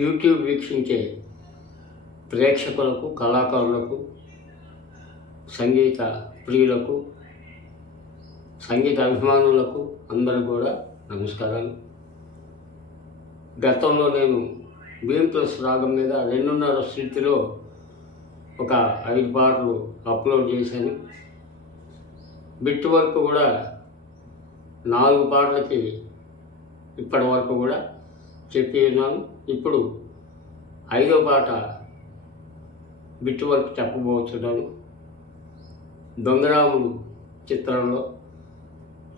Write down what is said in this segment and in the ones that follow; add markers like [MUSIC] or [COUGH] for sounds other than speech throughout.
YouTube వీక్షించే ప్రేక్షకులకు కళాకారులకు సంగీత ప్రియులకు సంగీత అభిమానులకు అందరూ కూడా నమస్కారాలు. గతంలో నేను భీమ్ ప్లస్ రాగం మీద రెండున్నర స్థితిలో ఒక ఐదు పాటలు అప్లోడ్ చేశాను. బిట్ వరకు కూడా నాలుగు పాటలకి ఇప్పటి వరకు కూడా చెప్పి ఉన్నాను. ఇప్పుడు ఐదో పాట బిట్టు వరకు చెప్పబోతున్నాను దొంగరాముడు చిత్రంలో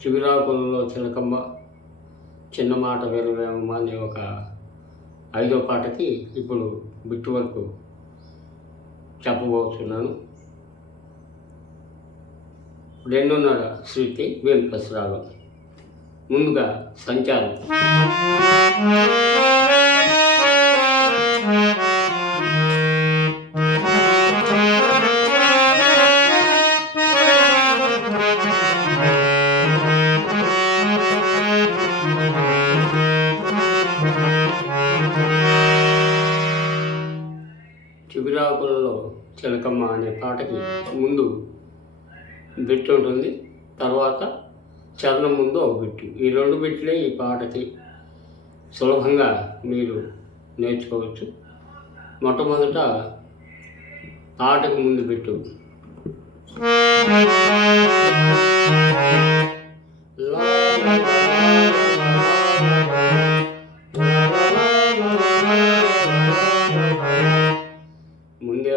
చివిరాకులలో చిలకమ్మ చిన్న మాట వెరవేమమ్మ అనే ఒక ఐదో పాటకి ఇప్పుడు బిట్టు వరకు చెప్పబోతున్నాను రెండున్నర శృతి వేలు ముందుగా సంచారం. చిగురాకులలో చిలకమ్మ అనే పాటకి ముందు బిట్ ఉంటుంది. తర్వాత చరణం ముందు ఒక బిట్టు. ఈ రెండు బిట్లే ఈ పాటకి సులభంగా మీరు నేర్చుకోవచ్చు. మొట్టమొదట పాటకు ముందు బిట్టు. [LAUGHS]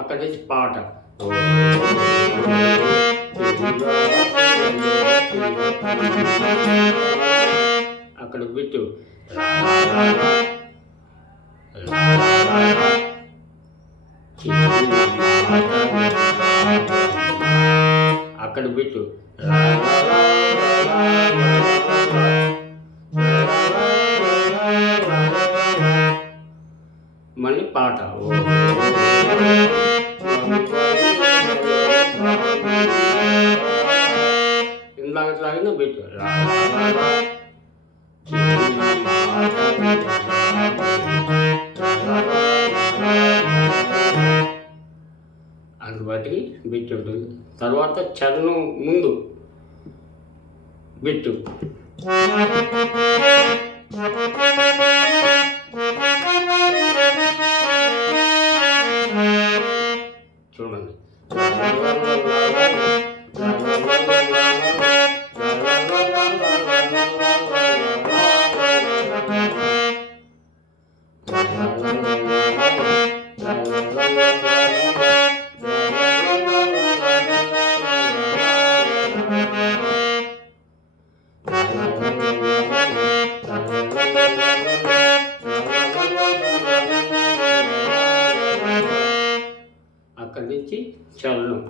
అక్కడి నుంచి పాట. అక్కడ బిట్టు అక్కడ బిట్టు మళ్ళీ పాట. ఇందాక లాగిన పెట్టు అది బట్టి బిట్ ఉంటుంది. తర్వాత చరణం ముందు బిట్టు అక్కడి నుంచి చలనం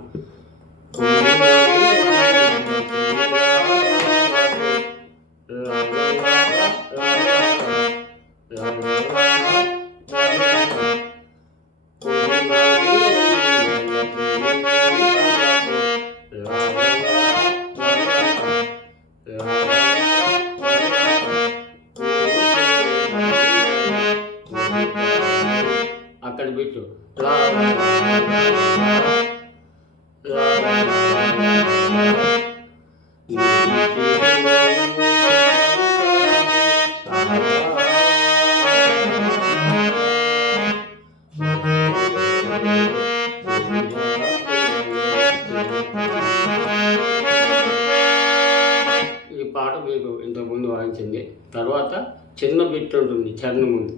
మీకు ఇంతకుముందు వాయించింది. తర్వాత చిన్న బిట్ ఉంటుంది చరణం ముందు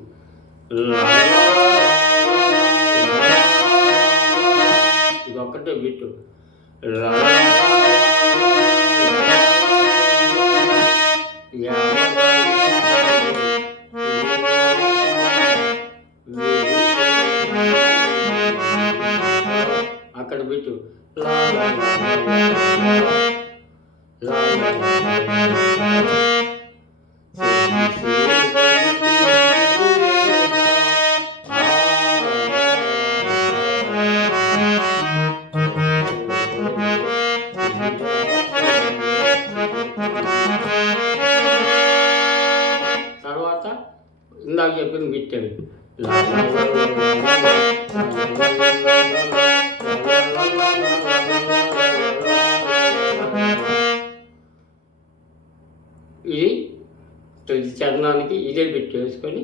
ఇది ఒక్కటే బిట్టు యా ప్రతి చరణానికి ఇదే బిట్ వేసుకొని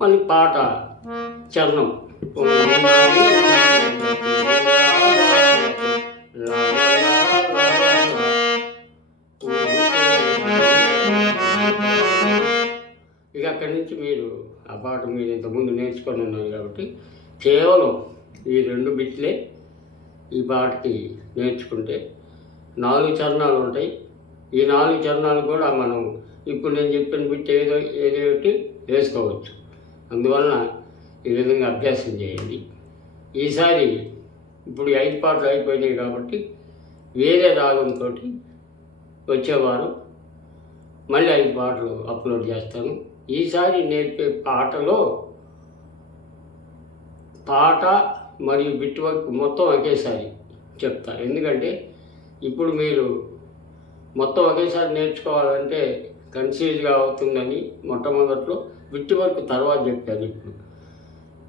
మళ్ళీ పాట చరణం. ఇక అక్కడి నుంచి మీరు ఆ పాట మీరు ఇంతకుముందు నేర్చుకొని ఉన్నారు కాబట్టి కేవలం ఈ రెండు బిట్లే ఈ పాటకి నేర్చుకుంటే నాలుగు చరణాలు ఉంటాయి. ఈ నాలుగు చరణాలు కూడా మనం ఇప్పుడు నేను చెప్పిన బిట్ ఏదో ఏదో ఒకటి వేసుకోవచ్చు. అందువలన ఈ విధంగా అభ్యాసం చేయండి. ఈసారి ఇప్పుడు ఐదు పాటలు అయిపోయినాయి కాబట్టి వేరే రాగంతో వచ్చేవారు. మళ్ళీ ఐదు పాటలు అప్లోడ్ చేస్తాను. ఈసారి నేర్పే పాటలో పాట మరియు బిట్ వర్క్ మొత్తం ఒకేసారి చెప్తా. ఎందుకంటే ఇప్పుడు మీరు మొత్తం ఒకేసారి నేర్చుకోవాలంటే కన్ఫ్యూజ్గా అవుతుందని మొట్టమొదట్లో విట్టి వర్క్ తర్వాత చెప్పాను ఇప్పుడు.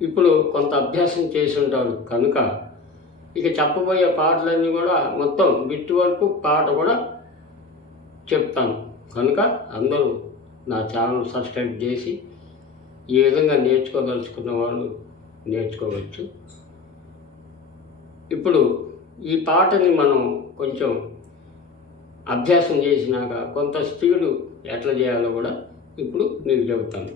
ఇప్పుడు కొంత అభ్యాసం చేసి ఉంటారు కనుక ఇక చెప్పబోయే పాటలన్నీ కూడా మొత్తం బిట్ వరకు పాట కూడా చెప్తాను. కనుక అందరూ నా ఛానల్ సబ్స్క్రైబ్ చేసి ఈ విధంగా నేర్చుకోదలుచుకున్న వాళ్ళు నేర్చుకోవచ్చు. ఇప్పుడు ఈ పాటని మనం కొంచెం అభ్యాసం చేసినాక కొంత స్పీడు ఎట్లా చేయాలో కూడా ఇప్పుడు నేను చెబుతాను.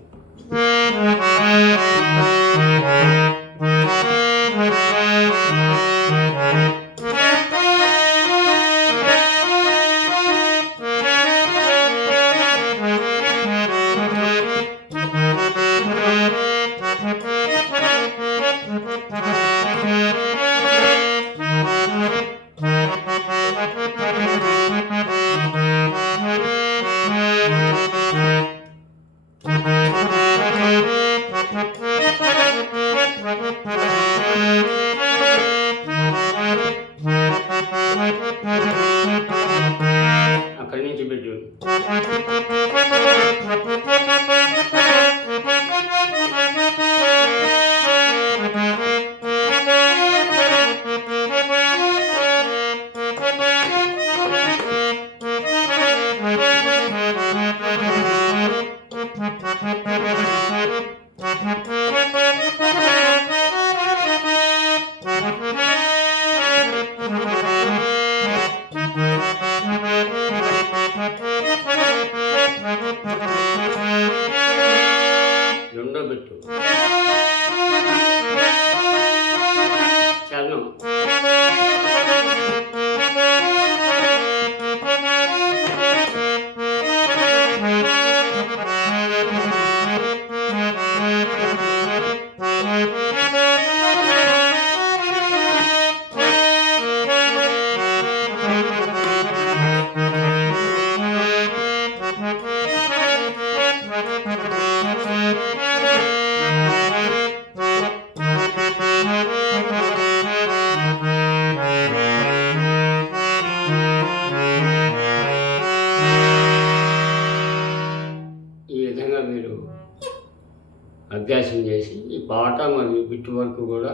అభ్యాసం చేసి ఈ పాట మరియు బిట్ వర్క్ కూడా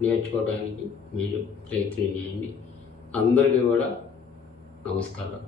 నేర్చుకోవడానికి మీరు ప్రయత్నం చేయండి. అందరికీ కూడా నమస్కారం